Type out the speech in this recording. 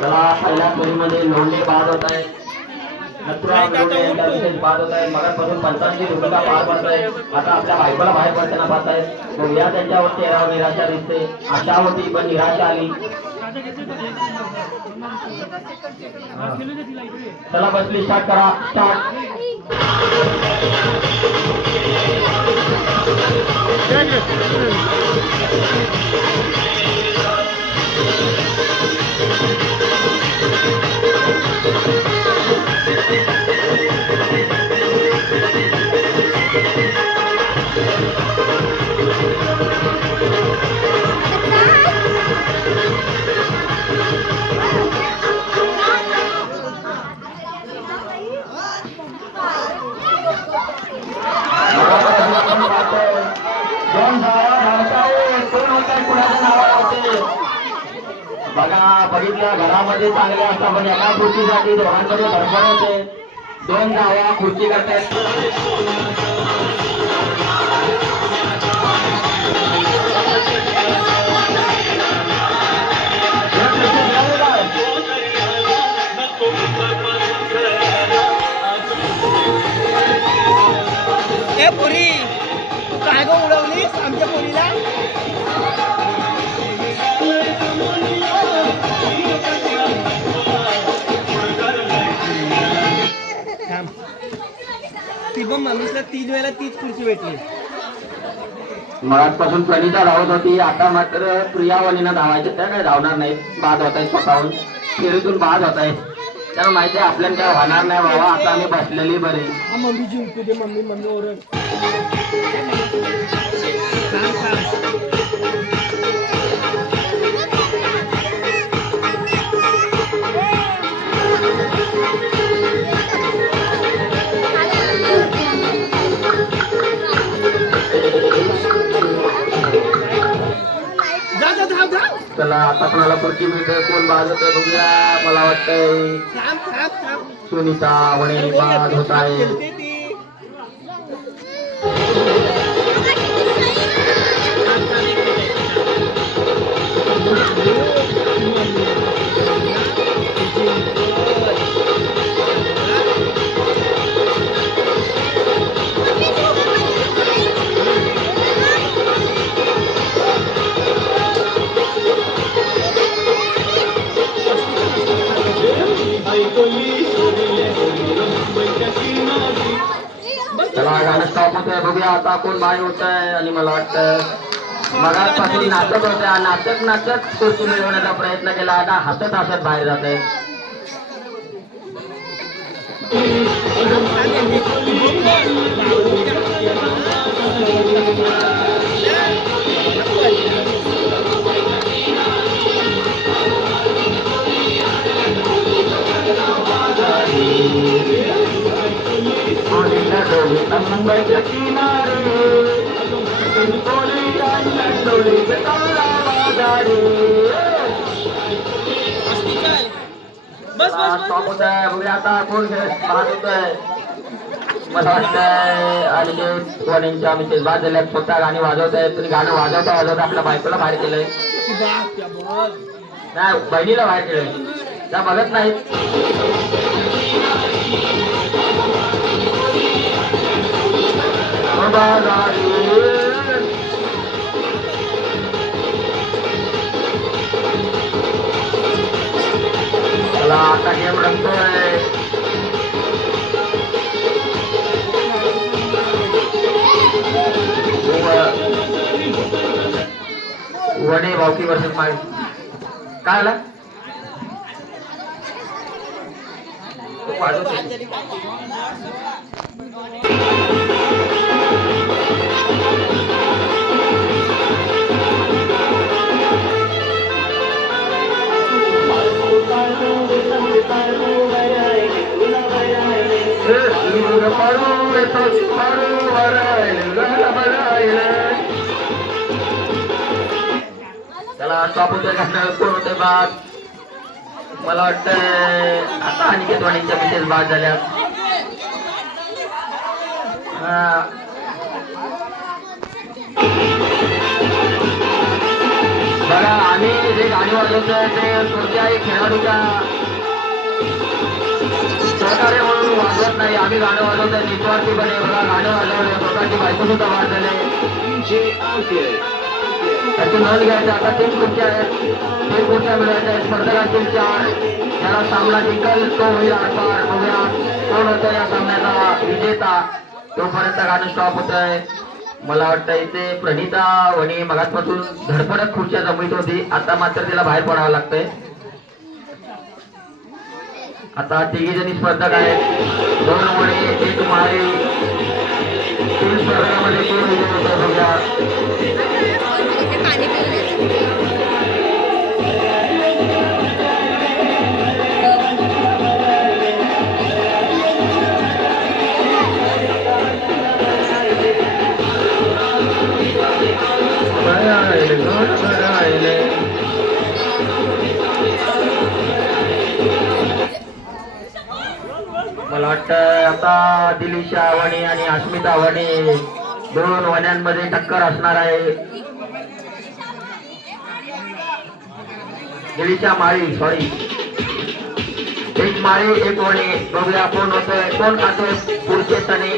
चला पहिल्या फेरीमध्ये लोंढे बाद होत आहे, बाद होत आहे. मगापासून 85 भूमिका पार पडत आहे. आता आपल्या बायकोला बाहेर पडताना पाहत आहे. बघूया त्यांच्यावर चेहऱ्यावर निराशा दिसते. आशा होती पण निराशा आली. चला बसली, स्टार्ट करा. स्टार्ट. बघा बघितल्या घरामध्ये चांगले असतात पण एका खुर्चीसाठी दोघांकडे धडपड होते. 2 धावा खुर्ची करतात. पुरी काय गो उडवलीस आमच्या पुरीला. ती पण मम्मीला 3 वेळेला 3 खुर्ची भेटली. मगाचपासून प्रणिता धावत होती, आता मात्र प्रियावलीना धावायचे. त्या काय धावणार नाही, बाद होत आहे. स्वतःहून फेरीतून बाद होत आहे. त्याला माहिती आहे आपल्याला काय होणार नाही बाबा, आता आम्ही बसलेली बरे. मम्मी जिंकू दे, मम्मी मम्मी ओरड. चला आता कोणाला खुर्ची मिळते, कोण बाद होतंय बघूया. मला वाटतंय सुनीता वणे बाद होत आहे. चला गाणं स्टॉप होत आहे, बघूया आता कोण बाहेर होत आहे. आणि मला वाटतं मगाचपासून नाचत होत्या, नाचत नाचत खुर्ची मिळवण्याचा प्रयत्न केला, आता हसत हसत बाहेर जात आहे. मुंबईच्या किनारे स्टॉप होत आहे, बघूया आता कोण बाद होत आहे. मला वाटतंय आणि वणींच्या मिसेस बाद झाल्या, स्वतः गाणी वाजवत आहे. तुम्ही गाणं वाजवता वाजवता आपल्या बायकोला बाहेर केलंय, नाही बहिणीला बाहेर केलंय. त्या बघत नाहीत. चला आता गेम रंगतोय. वडे भावकी वर्सेस माय काय आला चला स्टॉप होतोय. कोण होते बाद, मला वाटतंय आता अनिकेत वाणींच्या मिसेस बाद झाल्या. बघा आम्ही जे गाणी वाजवतोय ते कोणत्याही खेळाडूच्या सहकार्य म्हणून वाजवत नाही. आम्ही गाणं वाजवतोय निस्वार्थीपणे. बघा गाणं वाजवले, स्वतःची बायको सुद्धा वाजवले. त्याची नोंद घ्यायची. आता 3 खुर्च्या आहेत, 3 खुर्च्या मिळवायच्या आहेत. स्पर्धकांतील 4. ज्याला सामना जिंकल तो होईल आरपार. बघूया कोण होतं या सामन्याचा विजेता. तोपर्यंत गाणं स्टॉप होत आहे. मला वाटतं इथे प्रणिता वणी मगाचपासून धडपडत खुर्च्या जमवीत होती. आता मात्र तिला बाहेर पडावं लागतंय. आता 3 जणी स्पर्धक आहेत. 2 वणी, 1 माळी. 3 स्पर्धकामध्ये कोण विजय होतं बघूया. मला वाटतं आता दिलीशा वणी आणि अस्मिता वणी 2 वण्यांमध्ये टक्कर असणार आहे. दिलीशा माळी, सॉरी, 1 माळी 1 वणी. बघूया कोण होतोय, कोण खातोय पुढचे सणी.